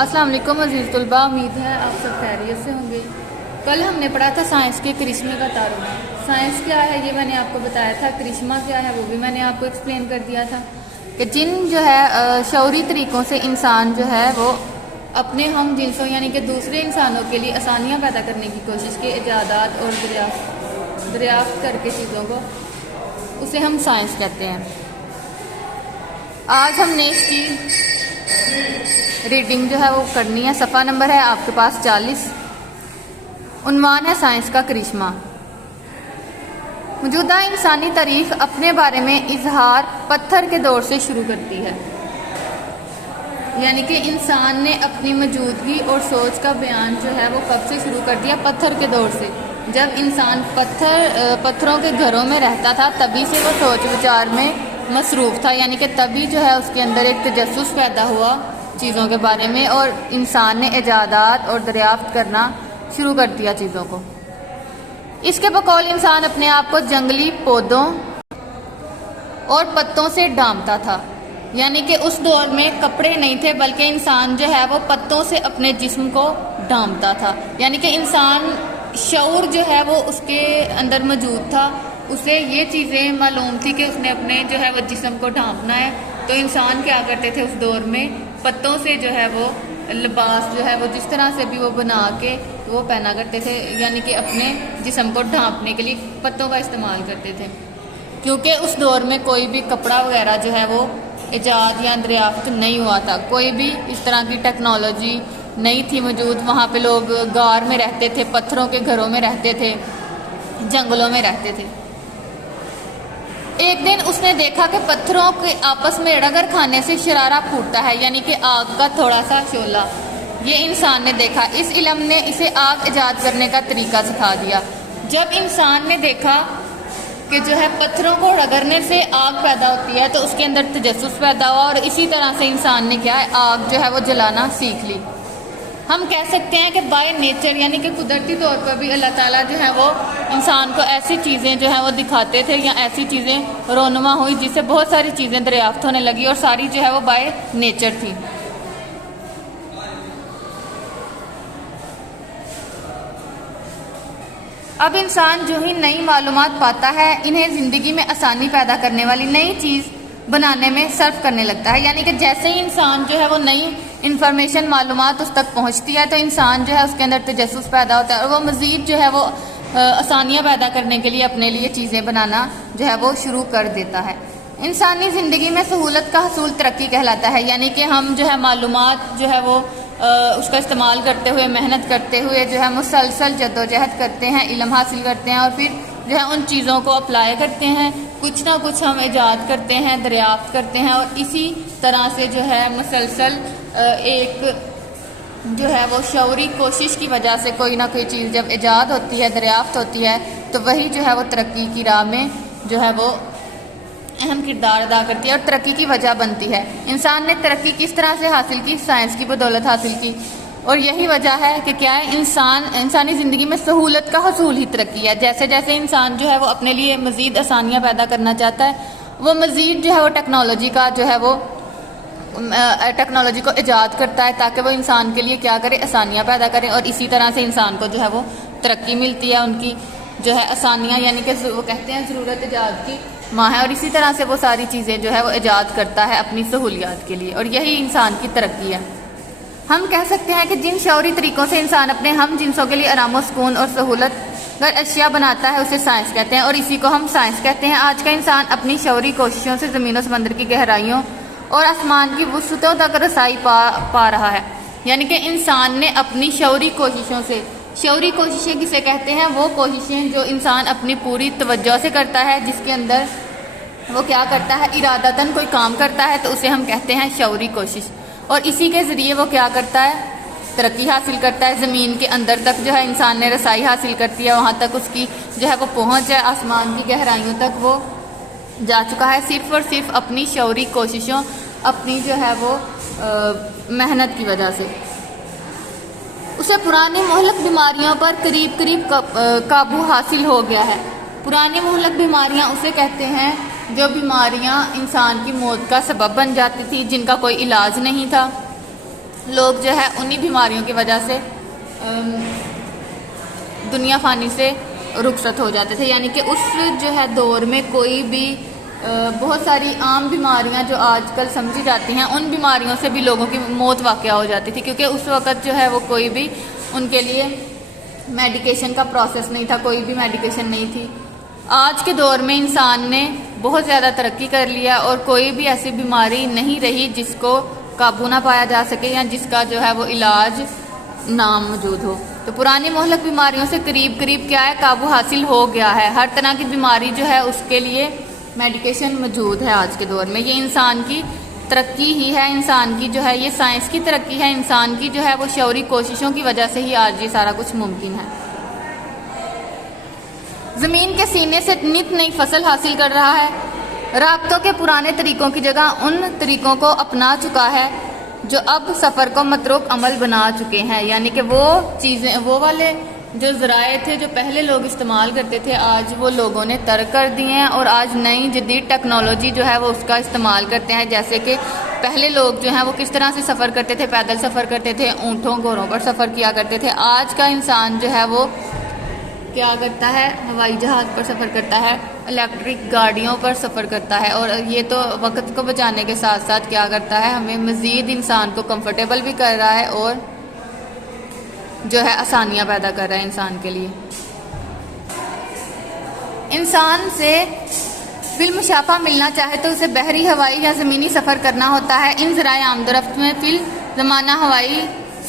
السلام علیکم عزیز طلباء، امید ہے آپ سب خیریت سے ہوں گے۔ کل ہم نے پڑھا تھا سائنس کے کرشمے کا تعارف۔ سائنس کیا ہے یہ میں نے آپ کو بتایا تھا، کرشمہ کیا ہے وہ بھی میں نے آپ کو ایکسپلین کر دیا تھا کہ جن جو ہے شعوری طریقوں سے انسان جو ہے وہ اپنے ہم جنسوں یعنی کہ دوسرے انسانوں کے لیے آسانیاں پیدا کرنے کی کوشش کے ایجادات اور دریافت کر کے چیزوں کو، اسے ہم سائنس کہتے ہیں۔ آج ہم نے اس کی ریڈنگ جو ہے وہ کرنی ہے۔ صفحہ نمبر ہے آپ کے پاس 40۔ عنوان ہے سائنس کا کرشمہ۔ موجودہ انسانی تاریخ اپنے بارے میں اظہار پتھر کے دور سے شروع کرتی ہے، یعنی کہ انسان نے اپنی موجودگی اور سوچ کا بیان جو ہے وہ کب سے شروع کر دیا؟ پتھر کے دور سے۔ جب انسان پتھروں کے گھروں میں رہتا تھا تبھی سے وہ سوچ وچار میں مصروف تھا، یعنی کہ تبھی جو ہے اس کے اندر ایک تجسس پیدا ہوا چیزوں کے بارے میں، اور انسان نے ایجادات اور دریافت کرنا شروع کر دیا چیزوں کو۔ اس کے بقول انسان اپنے آپ کو جنگلی پودوں اور پتوں سے ڈھانپتا تھا، یعنی کہ اس دور میں کپڑے نہیں تھے بلکہ انسان جو ہے وہ پتوں سے اپنے جسم کو ڈھانپتا تھا، یعنی کہ انسان شعور جو ہے وہ اس کے اندر موجود تھا، اسے یہ چیزیں معلوم تھی کہ اس نے اپنے جو ہے وہ جسم کو ڈھانپنا ہے۔ تو انسان کیا کرتے تھے اس دور میں؟ پتوں سے جو ہے وہ لباس جو ہے وہ جس طرح سے بھی وہ بنا کے وہ پہنا کرتے تھے، یعنی کہ اپنے جسم کو ڈھانپنے کے لیے پتوں کا استعمال کرتے تھے، کیونکہ اس دور میں کوئی بھی کپڑا وغیرہ جو ہے وہ ایجاد یا دریافت نہیں ہوا تھا، کوئی بھی اس طرح کی ٹیکنالوجی نہیں تھی موجود۔ وہاں پہ لوگ غار میں رہتے تھے، پتھروں کے گھروں میں رہتے تھے، جنگلوں میں رہتے تھے۔ ایک دن اس نے دیکھا کہ پتھروں کے آپس میں رگڑ کھانے سے شرارہ پھوٹتا ہے، یعنی کہ آگ کا تھوڑا سا شعلہ۔ یہ انسان نے دیکھا، اس علم نے اسے آگ ایجاد کرنے کا طریقہ سکھا دیا۔ جب انسان نے دیکھا کہ جو ہے پتھروں کو رگڑنے سے آگ پیدا ہوتی ہے تو اس کے اندر تجسس پیدا ہوا، اور اسی طرح سے انسان نے کیا ہے آگ جو ہے وہ جلانا سیکھ لی۔ ہم کہہ سکتے ہیں کہ بائی نیچر یعنی کہ قدرتی طور پر بھی اللہ تعالیٰ جو ہے وہ انسان کو ایسی چیزیں جو ہیں وہ دکھاتے تھے، یا ایسی چیزیں رونما ہوئی جس سے بہت ساری چیزیں دریافت ہونے لگی، اور ساری جو ہے وہ بائی نیچر تھی۔ اب انسان جو ہی نئی معلومات پاتا ہے انہیں زندگی میں آسانی پیدا کرنے والی نئی چیز بنانے میں صرف کرنے لگتا ہے، یعنی کہ جیسے ہی انسان جو ہے وہ نئی انفارمیشن معلومات اس تک پہنچتی ہے تو انسان جو ہے اس کے اندر تجسس پیدا ہوتا ہے، اور وہ مزید جو ہے وہ آسانیاں پیدا کرنے کے لیے اپنے لیے چیزیں بنانا جو ہے وہ شروع کر دیتا ہے۔ انسانی زندگی میں سہولت کا حصول ترقی کہلاتا ہے، یعنی کہ ہم جو ہے معلومات جو ہے وہ اس کا استعمال کرتے ہوئے، محنت کرتے ہوئے جو ہے مسلسل جدوجہد کرتے ہیں، علم حاصل کرتے ہیں، اور پھر جو ہے ان چیزوں کو اپلائی کرتے ہیں، کچھ نہ کچھ ہم ایجاد کرتے ہیں، دریافت کرتے ہیں، اور اسی طرح سے جو ہے مسلسل ایک جو ہے وہ شعوری کوشش کی وجہ سے کوئی نہ کوئی چیز جب ایجاد ہوتی ہے، دریافت ہوتی ہے، تو وہی جو ہے وہ ترقی کی راہ میں جو ہے وہ اہم کردار ادا کرتی ہے اور ترقی کی وجہ بنتی ہے۔ انسان نے ترقی کس طرح سے حاصل کی؟ سائنس کی بدولت حاصل کی، اور یہی وجہ ہے کہ کیا ہے انسانی زندگی میں سہولت کا حصول ہی ترقی ہے۔ جیسے جیسے انسان جو ہے وہ اپنے لیے مزید آسانیاں پیدا کرنا چاہتا ہے، وہ مزید جو ہے وہ ٹیکنالوجی کو ایجاد کرتا ہے تاکہ وہ انسان کے لیے کیا کرے؟ آسانیاں پیدا کریں، اور اسی طرح سے انسان کو جو ہے وہ ترقی ملتی ہے۔ ان کی جو ہے آسانیاں یعنی کہ وہ کہتے ہیں ضرورت ایجاد کی ماں ہے، اور اسی طرح سے وہ ساری چیزیں جو ہے وہ ایجاد کرتا ہے اپنی سہولیات کے لیے، اور یہی انسان کی ترقی ہے۔ ہم کہہ سکتے ہیں کہ جن شعوری طریقوں سے انسان اپنے ہم جنسوں کے لیے آرام و سکون اور سہولت گر اشیاء بناتا ہے اسے سائنس کہتے ہیں، اور اسی کو ہم سائنس کہتے ہیں۔ آج کا انسان اپنی شعوری کوششوں سے زمین و سمندر کی گہرائیوں اور آسمان کی وسعتوں تک رسائی پا رہا ہے، یعنی کہ انسان نے اپنی شعوری کوششوں سے، شعوری کوششیں کسے کہتے ہیں؟ وہ کوششیں جو انسان اپنی پوری توجہ سے کرتا ہے، جس کے اندر وہ کیا کرتا ہے؟ ارادتاً کوئی کام کرتا ہے تو اسے ہم کہتے ہیں شعوری کوشش، اور اسی کے ذریعے وہ کیا کرتا ہے؟ ترقی حاصل کرتا ہے۔ زمین کے اندر تک جو ہے انسان نے رسائی حاصل کرتی ہے، وہاں تک اس کی جو ہے وہ پہنچ ہے، آسمان کی گہرائیوں تک وہ جا چکا ہے، صرف اور صرف اپنی شعوری کوششوں، اپنی جو ہے وہ محنت کی وجہ سے۔ اسے پرانی مہلک بیماریوں پر قریب قابو حاصل ہو گیا ہے۔ پرانی مہلک بیماریاں اسے کہتے ہیں جو بیماریاں انسان کی موت کا سبب بن جاتی تھی، جن کا کوئی علاج نہیں تھا، لوگ جو ہے انہی بیماریوں کی وجہ سے دنیا فانی سے رخصت ہو جاتے تھے، یعنی کہ اس جو ہے دور میں کوئی بھی بہت ساری عام بیماریاں جو آج کل سمجھی جاتی ہیں ان بیماریوں سے بھی لوگوں کی موت واقع ہو جاتی تھی، کیونکہ اس وقت جو ہے وہ کوئی بھی ان کے لیے میڈیکیشن کا پروسیس نہیں تھا، کوئی بھی میڈیکیشن نہیں تھی۔ آج کے دور میں انسان نے بہت زیادہ ترقی کر لیا اور کوئی بھی ایسی بیماری نہیں رہی جس کو قابو نہ پایا جا سکے یا جس کا جو ہے وہ علاج نام موجود ہو۔ تو پرانی مہلک بیماریوں سے قریب کیا ہے، قابو حاصل ہو گیا ہے۔ ہر طرح کی بیماری جو ہے اس کے لیے میڈیکیشن موجود ہے آج کے دور میں۔ یہ انسان کی ترقی ہی ہے، انسان کی جو ہے یہ سائنس کی ترقی ہے، انسان کی جو ہے وہ شعوری کوششوں کی وجہ سے ہی آج یہ سارا کچھ ممکن ہے۔ زمین کے سینے سے نت نئی فصل حاصل کر رہا ہے، رابطوں کے پرانے طریقوں کی جگہ ان طریقوں کو اپنا چکا ہے جو اب سفر کو متروک عمل بنا چکے ہیں، یعنی کہ وہ چیزیں، وہ والے جو ذرائع تھے جو پہلے لوگ استعمال کرتے تھے آج وہ لوگوں نے ترک کر دیے ہیں، اور آج نئی جدید ٹیکنالوجی جو ہے وہ اس کا استعمال کرتے ہیں۔ جیسے کہ پہلے لوگ جو ہیں وہ کس طرح سے سفر کرتے تھے، پیدل سفر کرتے تھے، اونٹوں گھوڑوں پر سفر کیا کرتے تھے۔ آج کا انسان جو ہے وہ کیا کرتا ہے، ہوائی جہاز پر سفر کرتا ہے، الیکٹرک گاڑیوں پر سفر کرتا ہے، اور یہ تو وقت کو بچانے کے ساتھ ساتھ کیا کرتا ہے، ہمیں مزید انسان کو کمفرٹیبل بھی کر رہا ہے اور جو ہے آسانیاں پیدا کر رہا ہے انسان کے لیے۔ انسان سے بالمشافہ ملنا چاہے تو اسے بحری، ہوائی یا زمینی سفر کرنا ہوتا ہے۔ ان ذرائع آمد و رفت میں فی الزمانہ ہوائی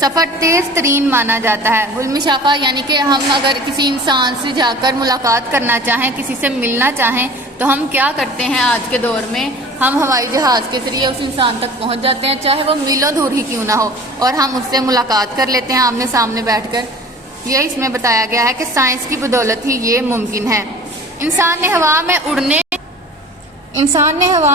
سفر تیز ترین مانا جاتا ہے۔ بالمشافہ یعنی کہ ہم اگر کسی انسان سے جا کر ملاقات کرنا چاہیں، کسی سے ملنا چاہیں تو ہم کیا کرتے ہیں آج کے دور میں، ہم ہوائی جہاز کے ذریعے اس انسان تک پہنچ جاتے ہیں، چاہے وہ میلوں دور ہی کیوں نہ ہو، اور ہم اس سے ملاقات کر لیتے ہیں آمنے سامنے بیٹھ کر۔ یہ اس میں بتایا گیا ہے کہ سائنس کی بدولت ہی یہ ممکن ہے۔ انسان نے ہوا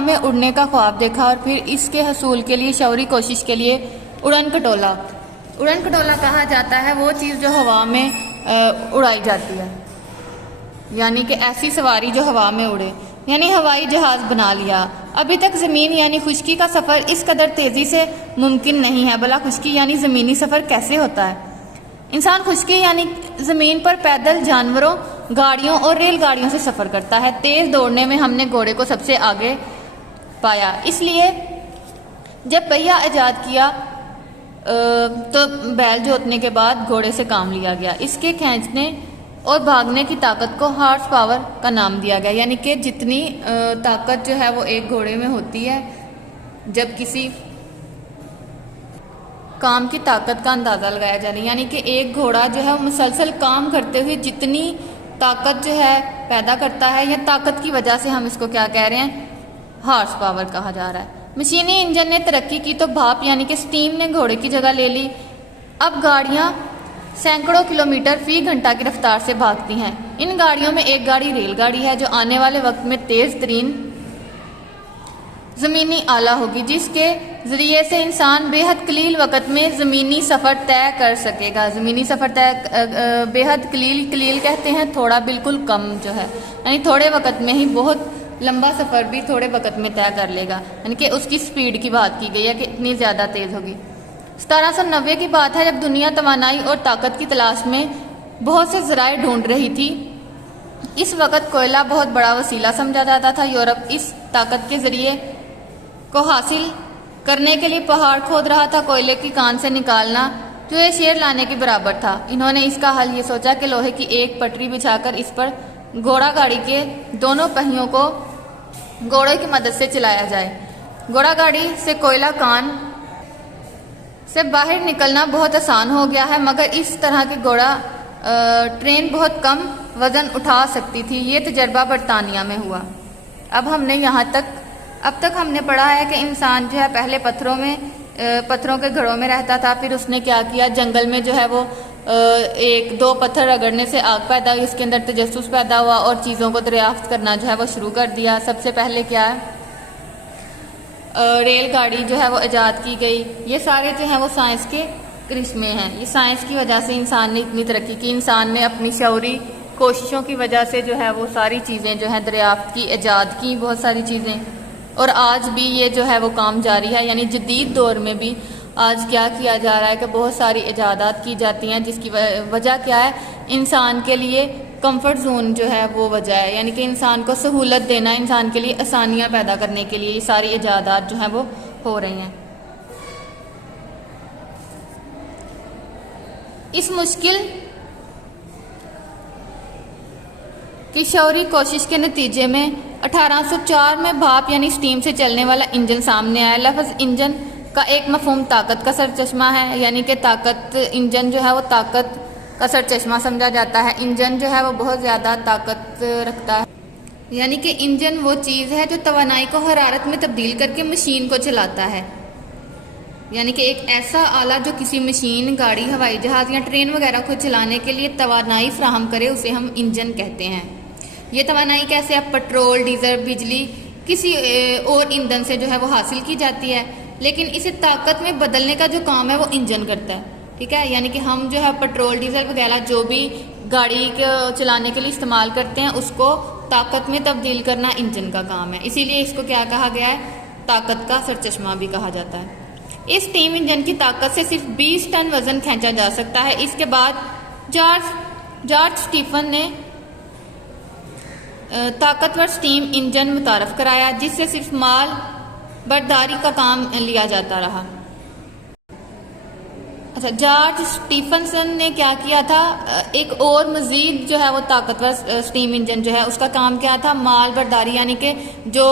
میں اڑنے کا خواب دیکھا اور پھر اس کے حصول کے لیے شعوری کوشش کے لیے اڑن کٹولا کہا جاتا ہے وہ چیز جو ہوا میں اڑائی جاتی ہے، یعنی کہ ایسی سواری جو ہوا میں اڑے، یعنی ہوائی جہاز بنا لیا۔ ابھی تک زمین یعنی خشکی کا سفر اس قدر تیزی سے ممکن نہیں ہے۔ بلا خشکی یعنی زمینی سفر کیسے ہوتا ہے؟ انسان خشکی یعنی زمین پر پیدل، جانوروں، گاڑیوں اور ریل گاڑیوں سے سفر کرتا ہے۔ تیز دوڑنے میں ہم نے گھوڑے کو سب سے آگے پایا، اس لیے جب پہیہ ایجاد کیا تو بیل جوتنے کے بعد گھوڑے سے کام لیا گیا۔ اس کے کھینچنے اور بھاگنے کی طاقت کو ہارس پاور کا نام دیا گیا، یعنی کہ جتنی طاقت جو ہے وہ ایک گھوڑے میں ہوتی ہے، جب کسی کام کی طاقت کا اندازہ لگایا جا رہا ہے، یعنی کہ ایک گھوڑا جو ہے وہ مسلسل کام کرتے ہوئے جتنی طاقت جو ہے پیدا کرتا ہے، یا طاقت کی وجہ سے ہم اس کو کیا کہہ رہے ہیں، ہارس پاور کہا جا رہا ہے۔ مشینی انجن نے ترقی کی تو بھاپ یعنی کہ سٹیم نے گھوڑے کی جگہ لے لی۔ اب گاڑیاں سینکڑوں کلومیٹر فی گھنٹہ کی رفتار سے بھاگتی ہیں۔ ان گاڑیوں میں ایک گاڑی ریل گاڑی ہے جو آنے والے وقت میں تیز ترین زمینی آلہ ہوگی، جس کے ذریعے سے انسان بے حد قلیل وقت میں زمینی سفر طے کر سکے گا۔ زمینی سفر بے حد قلیل کہتے ہیں تھوڑا، بالکل کم جو ہے، یعنی تھوڑے وقت میں ہی بہت لمبا سفر بھی تھوڑے وقت میں طے کر لے گا، یعنی کہ اس کی سپیڈ کی بات کی گئی ہے کہ اتنی زیادہ تیز ہوگی۔ 1790 کی بات ہے جب دنیا توانائی اور طاقت کی تلاش میں بہت سے ذرائع ڈھونڈ رہی تھی۔ اس وقت کوئلہ بہت بڑا وسیلہ سمجھا جاتا تھا۔ یورپ اس طاقت کے ذریعے کو حاصل کرنے کے لیے پہاڑ کھود رہا تھا۔ کوئلے کی کان سے نکالنا جو یہ شیر لانے کے برابر تھا۔ انہوں نے اس کا حل یہ سوچا کہ لوہے کی ایک پٹری بچھا کر اس پر گھوڑا گاڑی کے دونوں پہیوں کو گھوڑے کی مدد سے چلایا جائے۔ گھوڑا گاڑی سے کوئلہ کان سے باہر نکلنا بہت آسان ہو گیا ہے، مگر اس طرح کے گھوڑا ٹرین بہت کم وزن اٹھا سکتی تھی۔ یہ تجربہ برطانیہ میں ہوا۔ اب تک ہم نے پڑھا ہے کہ انسان جو ہے پہلے پتھروں کے گھروں میں رہتا تھا، پھر اس نے کیا کیا، جنگل میں جو ہے وہ ایک دو پتھر رگڑنے سے آگ پیدا ہوئی، اس کے اندر تجسس پیدا ہوا اور چیزوں کو دریافت کرنا جو ہے وہ شروع کر دیا۔ سب سے پہلے کیا ہے، ریل گاڑی جو ہے وہ ایجاد کی گئی۔ یہ سارے جو ہیں وہ سائنس کے کرشمے ہیں۔ یہ سائنس کی وجہ سے انسان نے اتنی ترقی کی، انسان نے اپنی شعوری کوششوں کی وجہ سے جو ہے وہ ساری چیزیں جو ہیں دریافت کی، ایجاد کی بہت ساری چیزیں، اور آج بھی یہ جو ہے وہ کام جاری ہے۔ یعنی جدید دور میں بھی آج کیا کیا جا رہا ہے کہ بہت ساری ایجادات کی جاتی ہیں، جس کی وجہ کیا ہے؟ انسان کے لیے کمفرٹ زون جو ہے وہ وجہ ہے، یعنی کہ انسان کو سہولت دینا، انسان کے لیے آسانیاں پیدا کرنے کے لیے یہ ساری ایجادات جو ہیں وہ ہو رہی ہیں۔ اس مشکل کی شعوری کوشش کے نتیجے میں 1804 میں بھاپ یعنی سٹیم سے چلنے والا انجن سامنے آیا۔ لفظ انجن کا ایک مفہوم طاقت کا سرچشمہ ہے، یعنی کہ طاقت، انجن جو ہے وہ طاقت کا سرچشمہ سمجھا جاتا ہے۔ انجن جو ہے وہ بہت زیادہ طاقت رکھتا ہے، یعنی کہ انجن وہ چیز ہے جو توانائی کو حرارت میں تبدیل کر کے مشین کو چلاتا ہے، یعنی کہ ایک ایسا آلہ جو کسی مشین، گاڑی، ہوائی جہاز یا ٹرین وغیرہ کو چلانے کے لیے توانائی فراہم کرے، اسے ہم انجن کہتے ہیں۔ یہ توانائی کیسے ہے؟ پٹرول، ڈیزل، بجلی، کسی اور ایندھن سے جو ہے وہ حاصل کی جاتی ہے، لیکن اسے طاقت میں بدلنے کا جو کام ہے وہ انجن کرتا ہے، ٹھیک ہے؟ یعنی کہ ہم جو ہے پٹرول، ڈیزل وغیرہ جو بھی گاڑی کو چلانے کے لیے استعمال کرتے ہیں، اس کو طاقت میں تبدیل کرنا انجن کا کام ہے، اسی لیے اس کو کیا کہا گیا ہے؟ طاقت کا سرچشمہ بھی کہا جاتا ہے۔ اس اسٹیم انجن کی طاقت سے صرف 20 ٹن وزن کھینچا جا سکتا ہے۔ اس کے بعد جارج اسٹیفن نے طاقتور اسٹیم انجن متعارف کرایا، جس سے صرف مال برداری کا کام لیا جاتا رہا۔ اچھا، جارج اسٹیفنسن نے کیا کیا تھا؟ ایک اور مزید جو ہے وہ طاقتور اسٹیم انجن جو ہے اس کا کام کیا تھا؟ مال برداری، یعنی کہ جو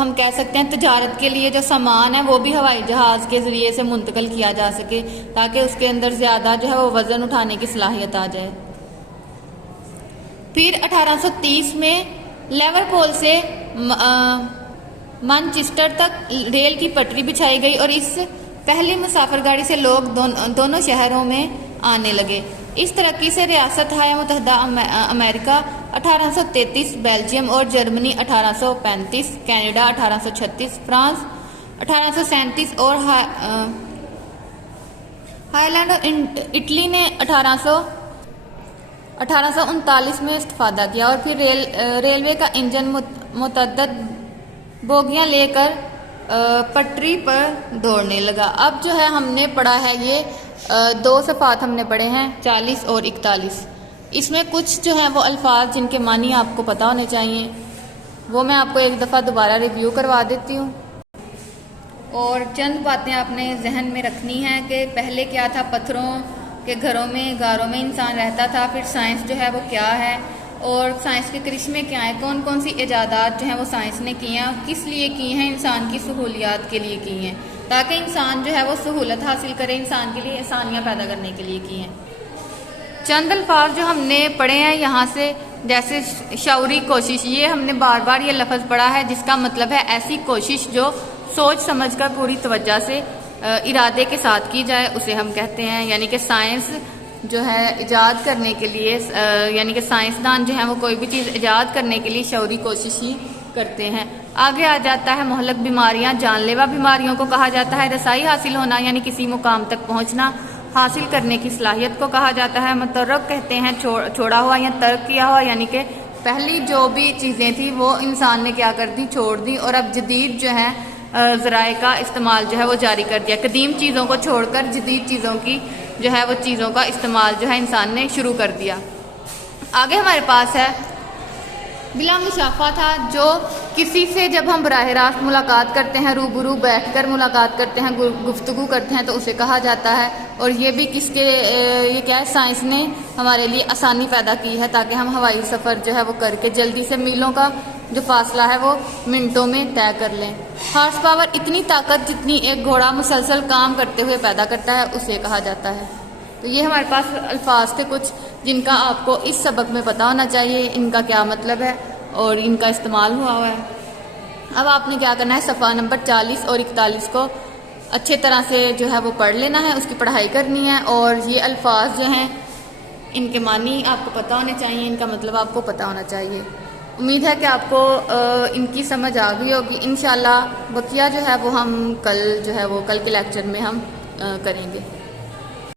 ہم کہہ سکتے ہیں تجارت کے لیے جو سامان ہے وہ بھی ہوائی جہاز کے ذریعے سے منتقل کیا جا سکے، تاکہ اس کے اندر زیادہ جو ہے وہ وزن اٹھانے کی صلاحیت آ جائے۔ پھر 1830 میں لیورپول سے مانچسٹر تک ریل کی پٹری بچھائی گئی اور اس پہلی مسافر گاڑی سے لوگ دونوں شہروں میں آنے لگے۔ اس ترقی سے ریاستہائے متحدہ امریکہ 1833، بیلجیم اور جرمنی 1835، کینیڈا 1836، فرانس 1837 اور ہالینڈ اور اٹلی نے 1839 میں استفادہ کیا، اور پھر ریلوے کا انجن متعدد بوگیاں لے کر پٹری پر دوڑنے لگا۔ اب جو ہے ہم نے پڑھا ہے یہ 2 صفحات ہم نے پڑھے ہیں، 40 اور 41۔ اس میں کچھ جو ہیں وہ الفاظ جن کے معنی آپ کو پتہ ہونے چاہیے، وہ میں آپ کو ایک دفعہ دوبارہ ریویو کروا دیتی ہوں، اور چند باتیں آپ نے ذہن میں رکھنی ہیں کہ پہلے کیا تھا، پتھروں کے گھروں میں، غاروں میں انسان رہتا تھا، پھر سائنس جو ہے وہ کیا ہے، اور سائنس کے کرشمے کیا ہیں، کون کون سی ایجادات جو ہیں وہ سائنس نے کی ہیں، کس لیے کی ہیں؟ انسان کی سہولیات کے لیے کی ہیں، تاکہ انسان جو ہے وہ سہولت حاصل کرے، انسان کے لیے آسانیاں پیدا کرنے کے لیے کی ہیں۔ چند الفاظ جو ہم نے پڑھے ہیں یہاں سے، جیسے شعوری کوشش، یہ ہم نے بار بار یہ لفظ پڑھا ہے جس کا مطلب ہے ایسی کوشش جو سوچ سمجھ کر پوری توجہ سے ارادے کے ساتھ کی جائے، اسے ہم کہتے ہیں، یعنی کہ سائنس جو ہے ایجاد کرنے کے لیے، یعنی کہ سائنسدان جو ہیں وہ کوئی بھی چیز ایجاد کرنے کے لیے شعوری کوشش ہی کرتے ہیں۔ آگے آ جاتا ہے مہلک بیماریاں، جان لیوا بیماریوں کو کہا جاتا ہے رسائی حاصل ہونا، یعنی کسی مقام تک پہنچنا، حاصل کرنے کی صلاحیت کو کہا جاتا ہے۔ مترک کہتے ہیں چھوڑا ہوا یا ترک کیا ہوا، یعنی کہ پہلی جو بھی چیزیں تھیں وہ انسان نے کیا کر دی؟ چھوڑ دی، اور اب جدید جو ہے ذرائع کا استعمال جو ہے وہ جاری کر دیا۔ قدیم چیزوں کو چھوڑ کر جدید چیزوں کی جو ہے وہ چیزوں کا استعمال جو ہے انسان نے شروع کر دیا۔ آگے ہمارے پاس ہے بلا مشافہ تھا، جو کسی سے جب ہم براہ راست ملاقات کرتے ہیں، روبرو بیٹھ کر ملاقات کرتے ہیں، گفتگو کرتے ہیں، تو اسے کہا جاتا ہے۔ اور یہ بھی کس کے، یہ کیا ہے؟ سائنس نے ہمارے لیے آسانی پیدا کی ہے، تاکہ ہم ہوائی سفر جو ہے وہ کر کے جلدی سے میلوں کا جو فاصلہ ہے وہ منٹوں میں طے کر لیں۔ ہارس پاور، اتنی طاقت جتنی ایک گھوڑا مسلسل کام کرتے ہوئے پیدا کرتا ہے، اسے کہا جاتا ہے۔ تو یہ ہمارے پاس الفاظ تھے کچھ جن کا آپ کو اس سبق میں پتہ ہونا چاہیے، ان کا کیا مطلب ہے اور ان کا استعمال ہوا ہے۔ اب آپ نے کیا کرنا ہے؟ صفحہ نمبر 40 اور 41 کو اچھے طرح سے جو ہے وہ پڑھ لینا ہے، اس کی پڑھائی کرنی ہے، اور یہ الفاظ جو ہیں ان کے معنی آپ کو پتہ ہونے چاہیے، ان کا مطلب آپ کو پتہ ہونا چاہیے۔ امید ہے کہ آپ کو ان کی سمجھ آ گئی ہوگی۔ انشاءاللہ بقیہ جو ہے وہ ہم کل جو ہے وہ کل کے لیکچر میں ہم کریں گے۔